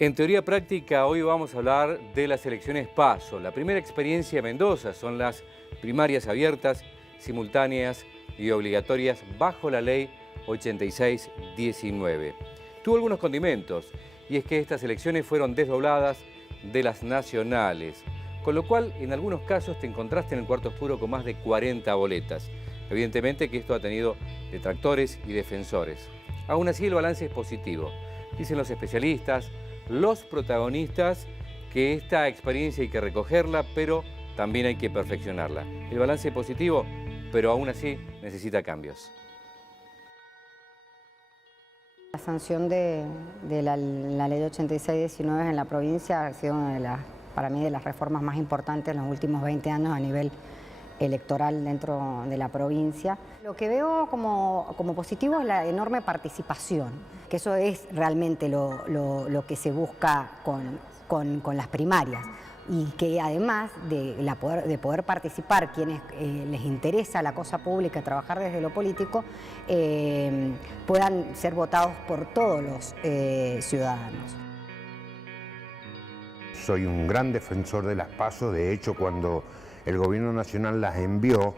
En teoría práctica, hoy vamos a hablar de las elecciones PASO. La primera experiencia de Mendoza son las primarias abiertas, simultáneas y obligatorias bajo la ley 8619. Tuvo algunos condimentos, y es que estas elecciones fueron desdobladas de las nacionales, con lo cual en algunos casos te encontraste en el cuarto oscuro con más de 40 boletas. Evidentemente que esto ha tenido detractores y defensores. Aún así el balance es positivo. Dicen los especialistas, los protagonistas, que esta experiencia hay que recogerla, pero también hay que perfeccionarla. El balance es positivo, pero aún así necesita cambios. La sanción de la ley 8619 en la provincia ha sido una de para mí, de las reformas más importantes en los últimos 20 años a nivel electoral dentro de la provincia. Lo que veo como positivo es la enorme participación, que eso es realmente lo que se busca con las primarias, y que además de poder participar quienes les interesa la cosa pública, trabajar desde lo político, puedan ser votados por todos los ciudadanos. Soy un gran defensor de las PASO. De hecho, cuando el gobierno nacional las envió,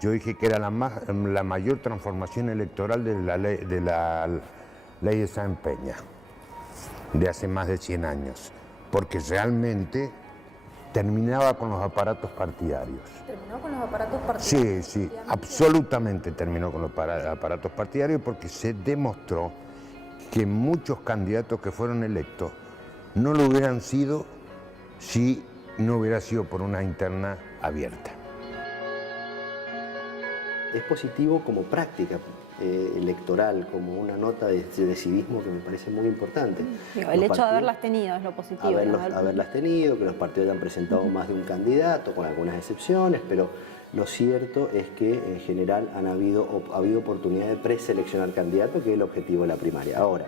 yo dije que era la mayor transformación electoral de la ley de Sáenz Peña, de hace más de 100 años, porque realmente terminaba con los aparatos partidarios. ¿Terminó con los aparatos partidarios? Sí, absolutamente terminó con los aparatos partidarios, porque se demostró que muchos candidatos que fueron electos no lo hubieran sido si no hubiera sido por una interna abierta. Es positivo como práctica electoral, como una nota de civismo que me parece muy importante. El hecho de haberlas tenido es lo positivo. Haberlas tenido, que los partidos hayan presentado más de un candidato, con algunas excepciones, pero lo cierto es que en general ha habido oportunidad de preseleccionar candidatos, que es el objetivo de la primaria. Ahora,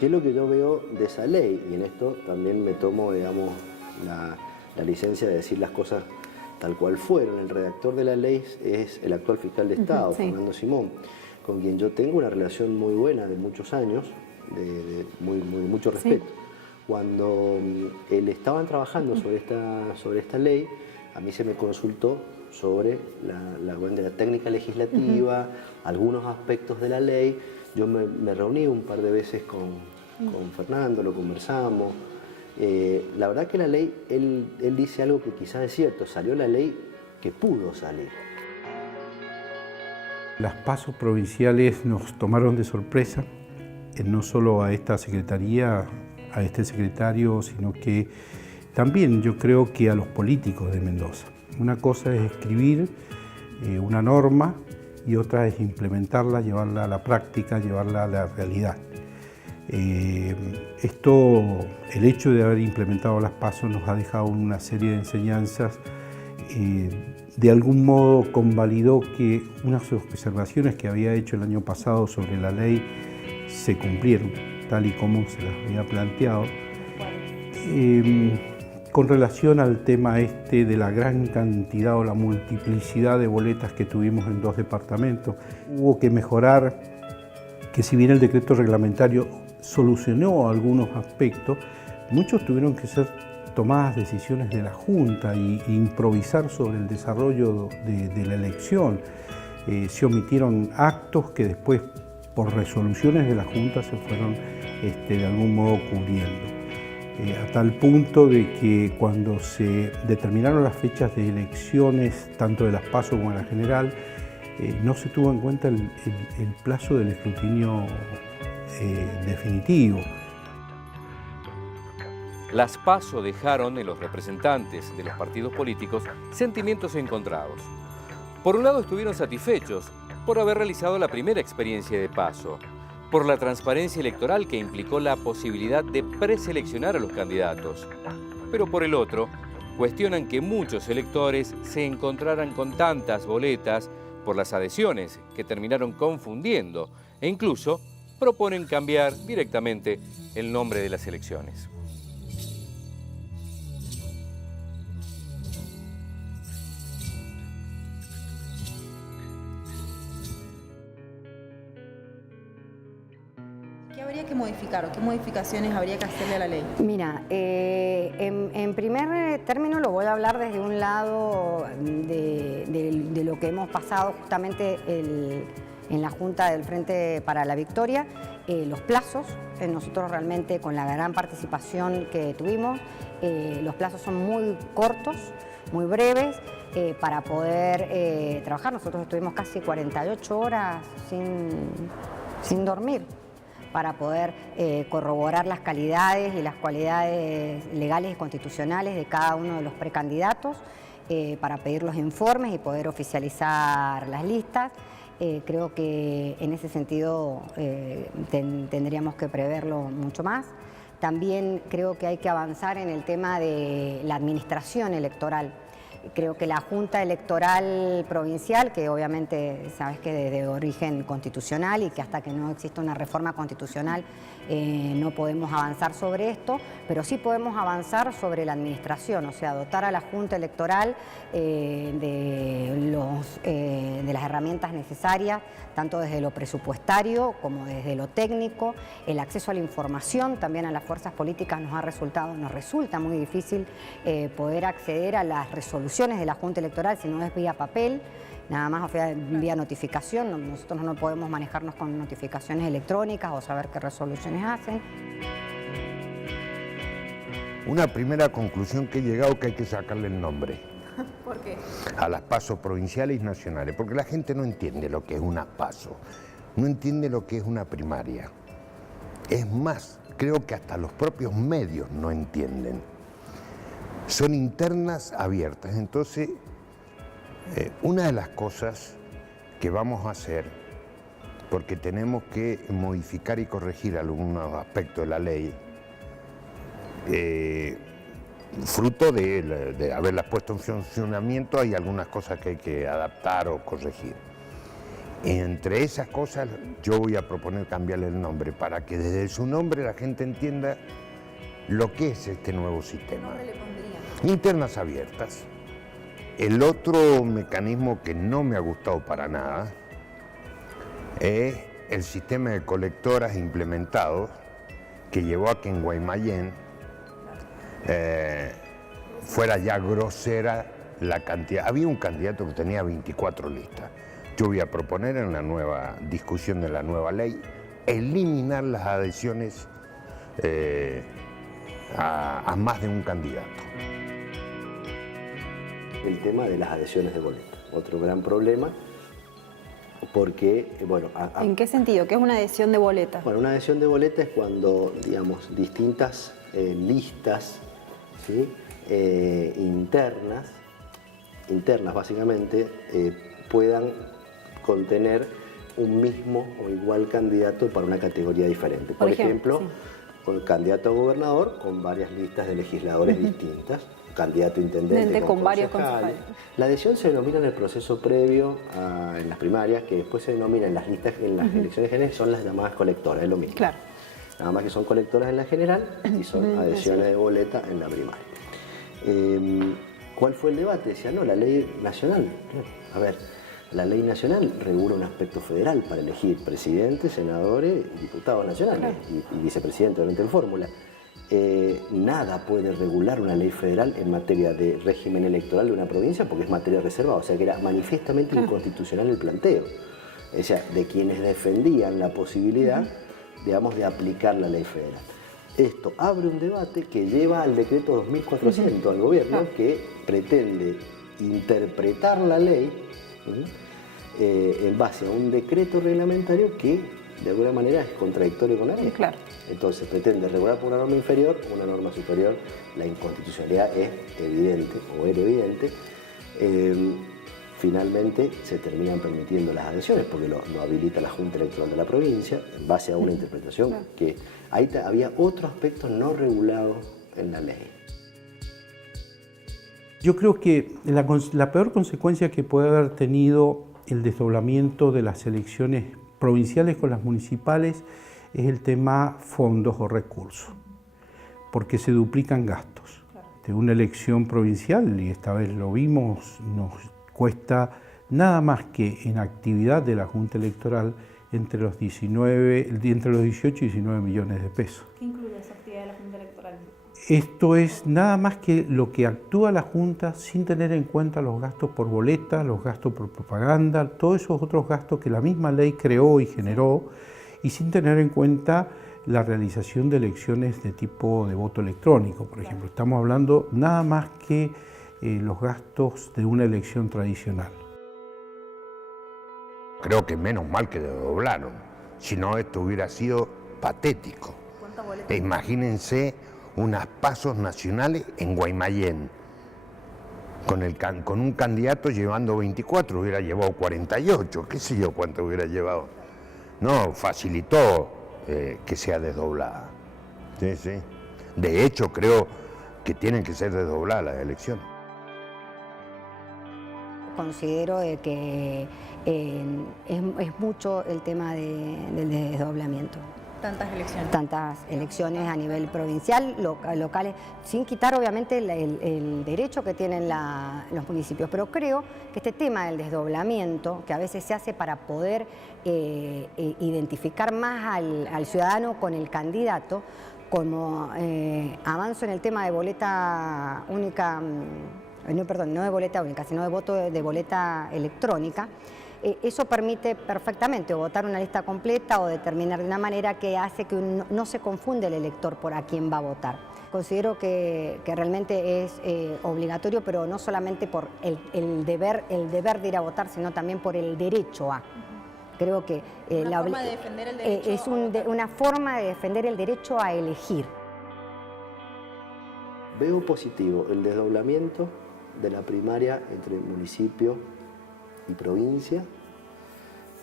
¿qué es lo que yo veo de esa ley? Y en esto también me tomo, digamos, la licencia de decir las cosas tal cual fueron. El redactor de la ley es el actual fiscal de Estado, sí, Fernando Simón, con quien yo tengo una relación muy buena de muchos años, de mucho respeto. Sí. Cuando estaban trabajando sobre esta ley, a mí se me consultó sobre la técnica legislativa, algunos aspectos de la ley. Yo me reuní un par de veces con Fernando, lo conversamos. La verdad que la ley, él dice algo que quizás es cierto, salió la ley que pudo salir. Las PASO provinciales nos tomaron de sorpresa, no solo a esta secretaría, a este secretario, sino que también yo creo que a los políticos de Mendoza. Una cosa es escribir una norma y otra es implementarla, llevarla a la práctica, llevarla a la realidad. El hecho de haber implementado las PASO nos ha dejado una serie de enseñanzas. De algún modo convalidó que unas observaciones que había hecho el año pasado sobre la ley se cumplieron, tal y como se las había planteado. Con relación al tema de la gran cantidad o la multiplicidad de boletas que tuvimos en 2 departamentos, hubo que mejorar, que si bien el decreto reglamentario solucionó algunos aspectos, muchos tuvieron que ser tomadas decisiones de la Junta e improvisar sobre el desarrollo de la elección. Se omitieron actos que después, por resoluciones de la Junta, se fueron de algún modo cubriendo. A tal punto de que cuando se determinaron las fechas de elecciones, tanto de las PASO como de la general, no se tuvo en cuenta el plazo del escrutinio definitivo. Las PASO dejaron en los representantes de los partidos políticos sentimientos encontrados. Por un lado estuvieron satisfechos por haber realizado la primera experiencia de PASO, por la transparencia electoral que implicó la posibilidad de preseleccionar a los candidatos. Pero por el otro, cuestionan que muchos electores se encontraran con tantas boletas por las adhesiones que terminaron confundiendo e incluso proponen cambiar directamente el nombre de las elecciones. que modificar o qué modificaciones habría que hacerle a la ley? Mira, en primer término lo voy a hablar desde un lado de lo que hemos pasado justamente en la Junta del Frente para la Victoria. Los plazos, nosotros realmente con la gran participación que tuvimos, los plazos son muy cortos, muy breves, para poder trabajar. Nosotros estuvimos casi 48 horas sin dormir para poder corroborar las calidades y las cualidades legales y constitucionales de cada uno de los precandidatos, para pedir los informes y poder oficializar las listas. Creo que en ese sentido tendríamos que preverlo mucho más. También creo que hay que avanzar en el tema de la administración electoral. Creo que la Junta Electoral Provincial, que obviamente sabes que de origen constitucional y que hasta que no exista una reforma constitucional no podemos avanzar sobre esto, pero sí podemos avanzar sobre la administración, o sea, dotar a la Junta Electoral de las herramientas necesarias, tanto desde lo presupuestario como desde lo técnico. El acceso a la información también a las fuerzas políticas nos resulta muy difícil poder acceder a las resoluciones de la Junta Electoral si no es vía papel, nada más vía notificación. Nosotros no podemos manejarnos con notificaciones electrónicas o saber qué resoluciones hacen. Una primera conclusión que he llegado, que hay que sacarle el nombre. ¿Por qué? A las PASO provinciales y nacionales, porque la gente no entiende lo que es una PASO, no entiende lo que es una primaria. Es más, creo que hasta los propios medios no entienden. Son internas abiertas. Entonces, una de las cosas que vamos a hacer, porque tenemos que modificar y corregir algunos aspectos de la ley, fruto de haberlas puesto en funcionamiento, hay algunas cosas que hay que adaptar o corregir. Entre esas cosas yo voy a proponer cambiarle el nombre para que desde su nombre la gente entienda lo que es este nuevo sistema. ¿Qué nombre le pondrían? Internas abiertas. El otro mecanismo que no me ha gustado para nada es el sistema de colectoras implementado que llevó a que en Guaymallén fuera ya grosera la cantidad. Había un candidato que tenía 24 listas. Yo voy a proponer en la nueva discusión de la nueva ley eliminar las adhesiones a más de un candidato. El tema de las adhesiones de boleta, otro gran problema, porque, bueno... ¿En qué sentido? ¿Qué es una adhesión de boleta? Bueno, una adhesión de boleta es cuando, digamos, distintas listas, ¿sí? internas básicamente, puedan contener un mismo o igual candidato para una categoría diferente. Por ejemplo, sí, un candidato a gobernador con varias listas de legisladores distintas, candidato a intendente con varios concejales. La adhesión se denomina en el proceso previo en las primarias, que después se denomina en las listas, en las elecciones generales, son las llamadas colectoras, es lo mismo. Claro. Nada más que son colectoras en la general y son adhesiones de boleta en la primaria. ¿Cuál fue el debate? Decía, no, la ley nacional. A ver, la ley nacional regula un aspecto federal para elegir presidentes, senadores, diputados nacionales y vicepresidentes, obviamente en fórmula. Nada puede regular una ley federal en materia de régimen electoral de una provincia porque es materia reservada, o sea que era manifiestamente inconstitucional el planteo. O sea, de quienes defendían la posibilidad, digamos, de aplicar la ley federal. Esto abre un debate que lleva al decreto 2400 al gobierno, que pretende interpretar la ley en base a un decreto reglamentario que de alguna manera es contradictorio con la ley. Claro. Entonces pretende regular por una norma inferior una norma superior. La inconstitucionalidad es evidente o era evidente. Finalmente se terminan permitiendo las adhesiones porque lo habilita la Junta Electoral de la provincia en base a una interpretación que ahí había otro aspecto no regulado en la ley. Yo creo que la peor consecuencia que puede haber tenido el desdoblamiento de las elecciones provinciales con las municipales es el tema fondos o recursos, porque se duplican gastos. De una elección provincial, y esta vez lo vimos, nos cuesta nada más que en actividad de la Junta Electoral entre los 18 y 19 millones de pesos. ¿Qué incluye esa actividad de la Junta Electoral? Esto es nada más que lo que actúa la Junta sin tener en cuenta los gastos por boleta, los gastos por propaganda, todos esos otros gastos que la misma ley creó y generó, y sin tener en cuenta la realización de elecciones de tipo de voto electrónico, por ejemplo. Estamos hablando nada más que los gastos de una elección tradicional. Creo que menos mal que desdoblaron, si no esto hubiera sido patético. Imagínense unas pasos nacionales en Guaymallén, con un candidato llevando 24, hubiera llevado 48, qué sé yo cuánto hubiera llevado. No, facilitó que sea desdoblada. Sí, sí. De hecho, creo que tienen que ser desdobladas las elecciones. Considero que es mucho el tema del desdoblamiento. Tantas elecciones a nivel provincial, locales, sin quitar obviamente el derecho que tienen los municipios. Pero creo que este tema del desdoblamiento, que a veces se hace para poder identificar más al ciudadano con el candidato, como avanzo en el tema de boleta única, no de boleta única, sino de voto de boleta electrónica. Eso permite perfectamente votar una lista completa o determinar de una manera que hace que no se confunde el elector por a quién va a votar. Considero que realmente es obligatorio, pero no solamente por el deber de ir a votar, sino también por el derecho a. Creo que una forma de defender el derecho es una forma de defender el derecho a elegir. Veo positivo el desdoblamiento de la primaria entre municipio y provincia.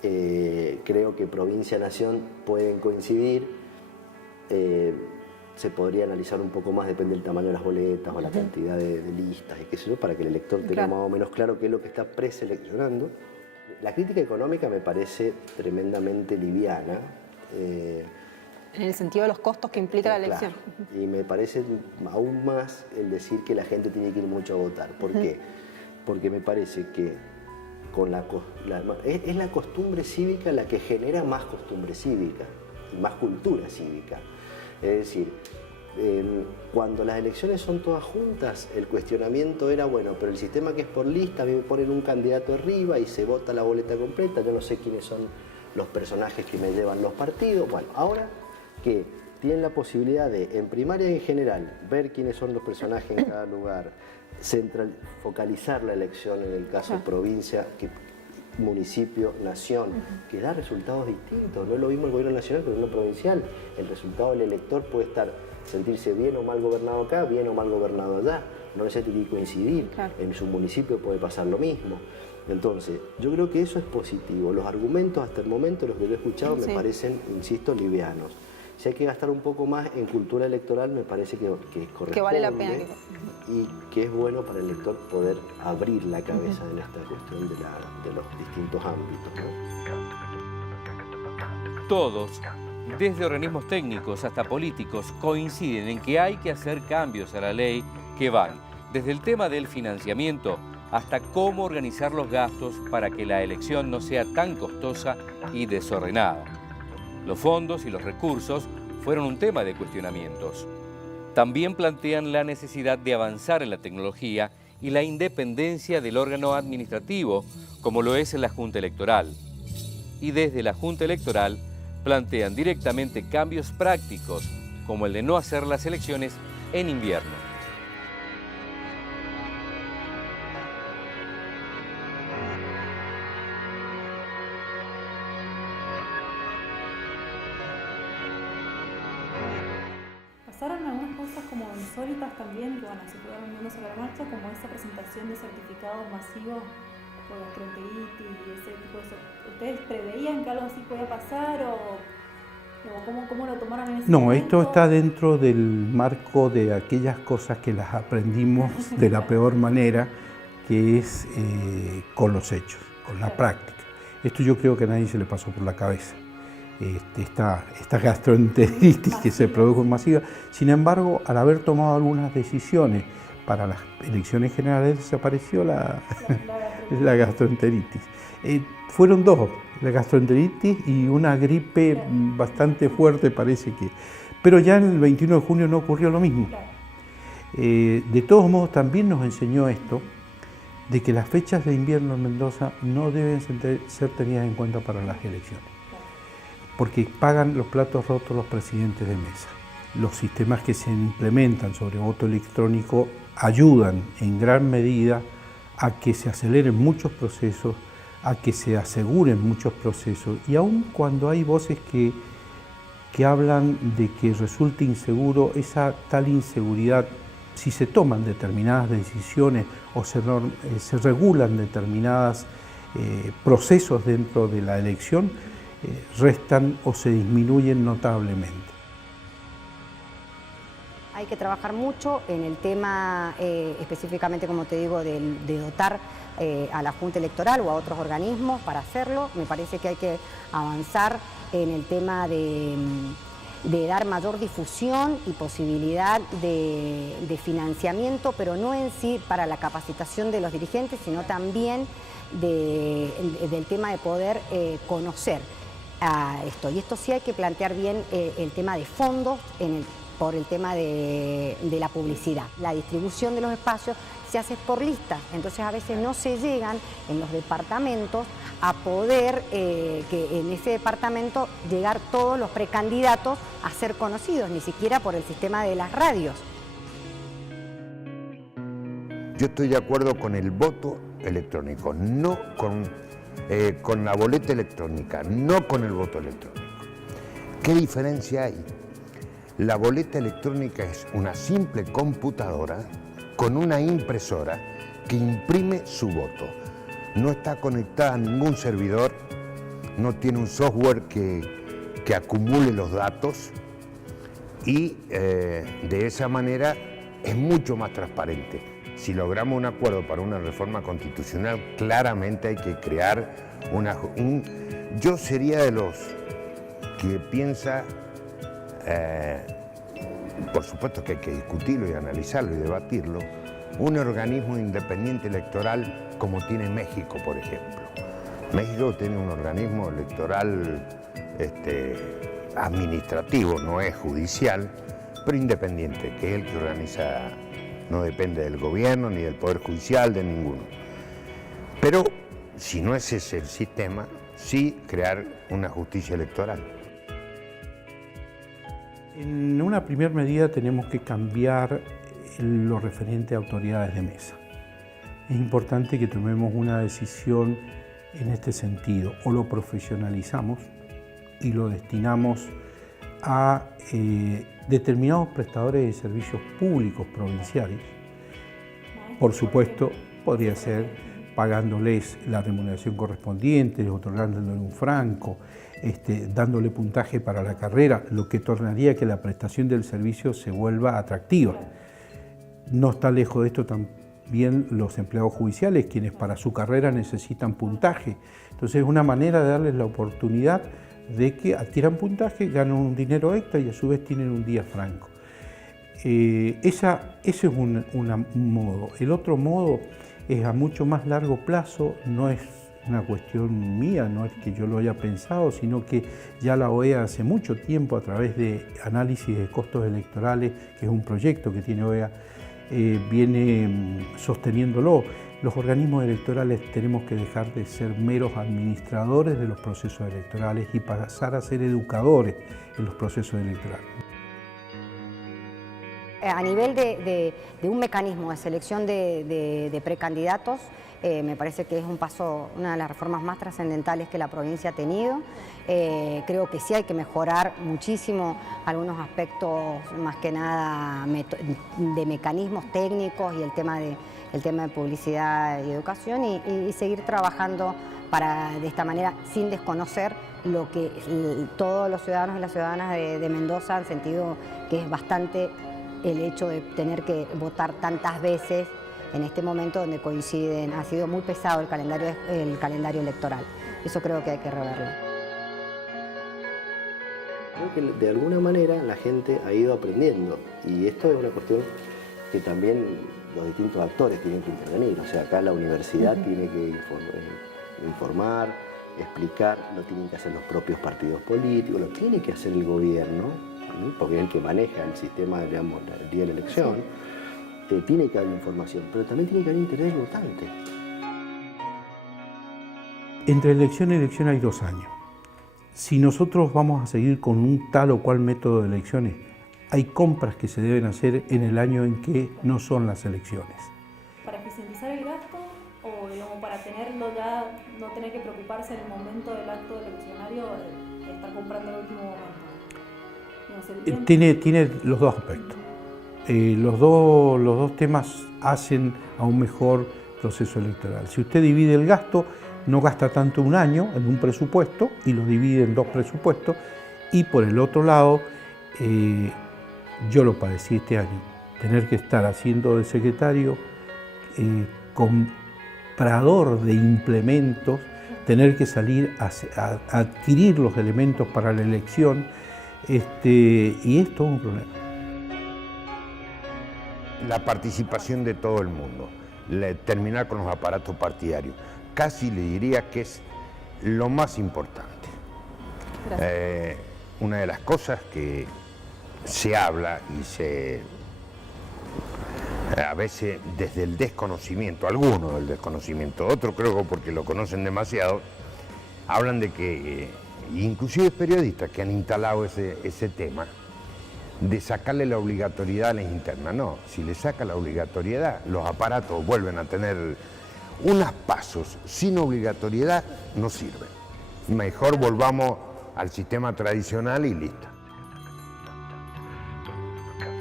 Creo que provincia-nación pueden coincidir. Se podría analizar un poco más, depende del tamaño de las boletas o la cantidad de listas y qué sé yo, para que el elector tenga más o menos claro qué es lo que está preseleccionando. La crítica económica me parece tremendamente liviana. En el sentido de los costos que implica la elección. Y me parece aún más el decir que la gente tiene que ir mucho a votar. ¿Por qué? Porque me parece que es la costumbre cívica la que genera más costumbre cívica y más cultura cívica. Es decir, cuando las elecciones son todas juntas, el cuestionamiento era, bueno, pero el sistema que es por lista, a mí me ponen un candidato arriba y se vota la boleta completa, yo no sé quiénes son los personajes que me llevan los partidos. Bueno, ahora que tienen la posibilidad de, en primaria y en general, ver quiénes son los personajes en cada lugar, focalizar la elección en el caso provincia, municipio, nación, que da resultados distintos. No es lo mismo el gobierno nacional que el gobierno provincial. El resultado del elector puede sentirse bien o mal gobernado acá, bien o mal gobernado allá. No necesita coincidir. En su municipio puede pasar lo mismo. Entonces, yo creo que eso es positivo. Los argumentos hasta el momento, los que yo he escuchado, me parecen, insisto, livianos. Si hay que gastar un poco más en cultura electoral, me parece que corresponde. Que vale la pena. Y que es bueno para el elector poder abrir la cabeza en esta cuestión de los distintos ámbitos, ¿no? Todos, desde organismos técnicos hasta políticos, coinciden en que hay que hacer cambios a la ley que van desde el tema del financiamiento hasta cómo organizar los gastos para que la elección no sea tan costosa y desordenada. Los fondos y los recursos fueron un tema de cuestionamientos. También plantean la necesidad de avanzar en la tecnología y la independencia del órgano administrativo, como lo es la Junta Electoral. Y desde la Junta Electoral plantean directamente cambios prácticos, como el de no hacer las elecciones en invierno. Pasaron algunas cosas como insólitas también, que bueno, se fueron viendo sobre la marcha, como esa presentación de certificados masivos por gastroenteritis y ese tipo de cosas. ¿Ustedes preveían que algo así podía pasar o cómo lo tomaron en ese momento? No, esto está dentro del marco de aquellas cosas que las aprendimos de la peor manera, que es con los hechos, con la práctica. Esto yo creo que a nadie se le pasó por la cabeza. Esta gastroenteritis que se produjo en masiva. Sin embargo, al haber tomado algunas decisiones para las elecciones generales, desapareció la gastroenteritis. Fueron dos, la gastroenteritis y una gripe bastante fuerte parece que. Pero ya en el 21 de junio no ocurrió lo mismo. De todos modos también nos enseñó esto, de que las fechas de invierno en Mendoza no deben ser tenidas en cuenta para las elecciones, porque pagan los platos rotos los presidentes de mesa. Los sistemas que se implementan sobre voto electrónico ayudan en gran medida a que se aceleren muchos procesos, a que se aseguren muchos procesos, y aun cuando hay voces que hablan de que resulta inseguro, esa tal inseguridad, si se toman determinadas decisiones o se regulan determinados procesos dentro de la elección, restan o se disminuyen notablemente. Hay que trabajar mucho en el tema, específicamente, como te digo, de dotar a la Junta Electoral o a otros organismos para hacerlo. Me parece que hay que avanzar en el tema de dar mayor difusión y posibilidad de financiamiento, pero no en sí para la capacitación de los dirigentes, sino también del tema de poder conocer a esto. Y esto sí hay que plantear bien el tema de fondos por el tema de la publicidad. La distribución de los espacios se hace por listas, entonces a veces no se llegan en los departamentos a poder que en ese departamento llegar todos los precandidatos a ser conocidos, ni siquiera por el sistema de las radios. Yo estoy de acuerdo con el voto electrónico, no con la boleta electrónica, no con el voto electrónico. ¿Qué diferencia hay? La boleta electrónica es una simple computadora con una impresora que imprime su voto. No está conectada a ningún servidor, no tiene un software que acumule los datos y de esa manera es mucho más transparente. Si logramos un acuerdo para una reforma constitucional, claramente hay que crear yo sería de los que piensa, por supuesto que hay que discutirlo y analizarlo y debatirlo, un organismo independiente electoral como tiene México, por ejemplo. México tiene un organismo electoral administrativo, no es judicial, pero independiente, que es el que organiza, no depende del gobierno ni del Poder Judicial, de ninguno. Pero si no es ese el sistema, sí crear una justicia electoral. En una primera medida tenemos que cambiar lo referente a autoridades de mesa. Es importante que tomemos una decisión en este sentido, o lo profesionalizamos y lo destinamos a determinados prestadores de servicios públicos provinciales. Por supuesto, podría ser pagándoles la remuneración correspondiente, otorgándole un franco, dándole puntaje para la carrera, lo que tornaría que la prestación del servicio se vuelva atractiva. No está lejos de esto también los empleados judiciales, quienes para su carrera necesitan puntaje. Entonces es una manera de darles la oportunidad de que adquieran puntaje, ganan un dinero extra y a su vez tienen un día franco. Ese es un modo. El otro modo es a mucho más largo plazo, no es una cuestión mía, no es que yo lo haya pensado, sino que ya la OEA hace mucho tiempo, a través de análisis de costos electorales, que es un proyecto que tiene OEA, viene sosteniéndolo. Los organismos electorales tenemos que dejar de ser meros administradores de los procesos electorales y pasar a ser educadores en los procesos electorales. A nivel de un mecanismo de selección de precandidatos, me parece que es un paso, una de las reformas más trascendentales que la provincia ha tenido. Creo que sí hay que mejorar muchísimo algunos aspectos, más que nada de mecanismos técnicos y el tema de publicidad y educación, y seguir trabajando de esta manera, sin desconocer lo que todos los ciudadanos y las ciudadanas de Mendoza han sentido, que es bastante el hecho de tener que votar tantas veces en este momento donde coinciden. Ha sido muy pesado el calendario electoral. Eso creo que hay que reverlo. Creo que de alguna manera la gente ha ido aprendiendo, y esto es una cuestión que también los distintos actores tienen que intervenir. O sea, acá la universidad tiene que informar, explicar, lo tienen que hacer los propios partidos políticos, lo tiene que hacer el gobierno, porque es el que maneja el sistema, digamos, el día de la elección. Tiene que haber información, pero también tiene que haber interés del votante. Entre elección y elección hay 2 años. Si nosotros vamos a seguir con un tal o cual método de elecciones, hay compras que se deben hacer en el año en que no son las elecciones. ¿Para eficientizar el gasto o digamos, para tenerlo ya, no tener que preocuparse en el momento del acto eleccionario de estar comprando en el último momento? Tiene los dos aspectos. Los dos temas hacen a un mejor proceso electoral. Si usted divide el gasto, no gasta tanto un año en un presupuesto y lo divide en 2 presupuestos. Y por el otro lado, yo lo padecí este año, tener que estar haciendo de secretario, comprador de implementos, tener que salir a adquirir los elementos para la elección, y es todo un problema. La participación de todo el mundo, terminar con los aparatos partidarios, casi le diría que es lo más importante. Una de las cosas que se habla y a veces desde el desconocimiento, algunos del desconocimiento, otros creo que porque lo conocen demasiado, hablan de que, inclusive periodistas que han instalado ese tema, de sacarle la obligatoriedad a las internas. No, si le saca la obligatoriedad, los aparatos vuelven a tener unos pasos sin obligatoriedad, no sirven. Mejor volvamos al sistema tradicional y listo.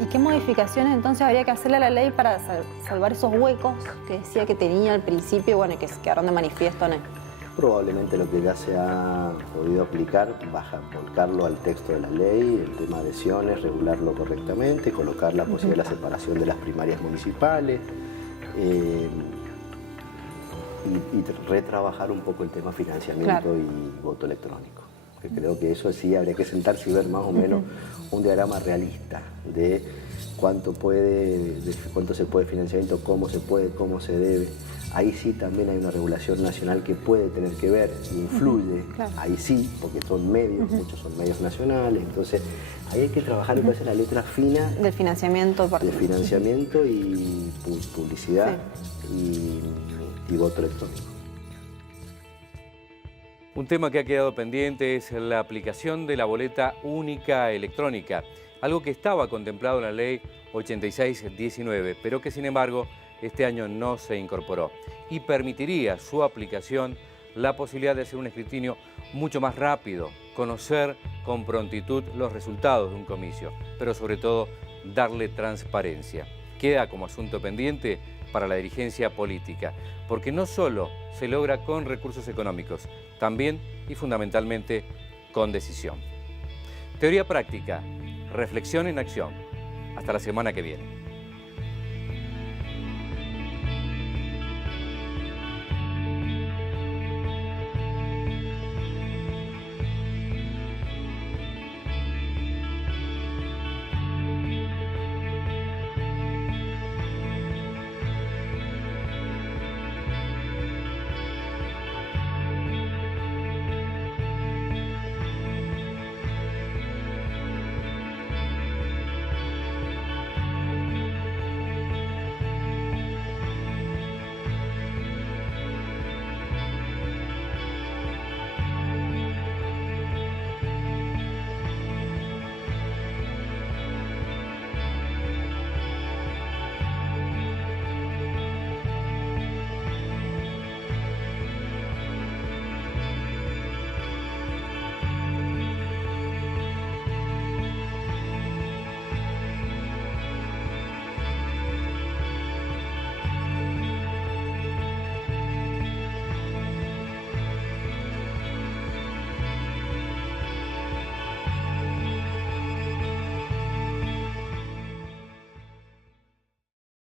¿Y qué modificaciones entonces habría que hacerle a la ley para salvar esos huecos que decía que tenía al principio, bueno, que quedaron de manifiesto en él? Probablemente lo que ya se ha podido aplicar, volcarlo al texto de la ley, el tema de adhesiones, regularlo correctamente, colocar la posibilidad de la separación de las primarias municipales y retrabajar un poco el tema financiamiento y voto electrónico. Que creo que eso sí habría que sentarse y ver más o menos un diagrama realista de cuánto se puede financiamiento, cómo se puede, cómo se debe. Ahí sí también hay una regulación nacional que puede tener que ver, influye, ahí sí, porque son medios, muchos son medios nacionales, entonces ahí hay que trabajar, me parece, la letra fina del financiamiento, y publicidad y voto electrónico. Un tema que ha quedado pendiente es la aplicación de la boleta única electrónica, algo que estaba contemplado en la ley 86/19, pero que sin embargo este año no se incorporó y permitiría su aplicación la posibilidad de hacer un escrutinio mucho más rápido, conocer con prontitud los resultados de un comicio, pero sobre todo darle transparencia. Queda como asunto pendiente para la dirigencia política, porque no solo se logra con recursos económicos, también y fundamentalmente con decisión. Teoría práctica, reflexión en acción. Hasta la semana que viene.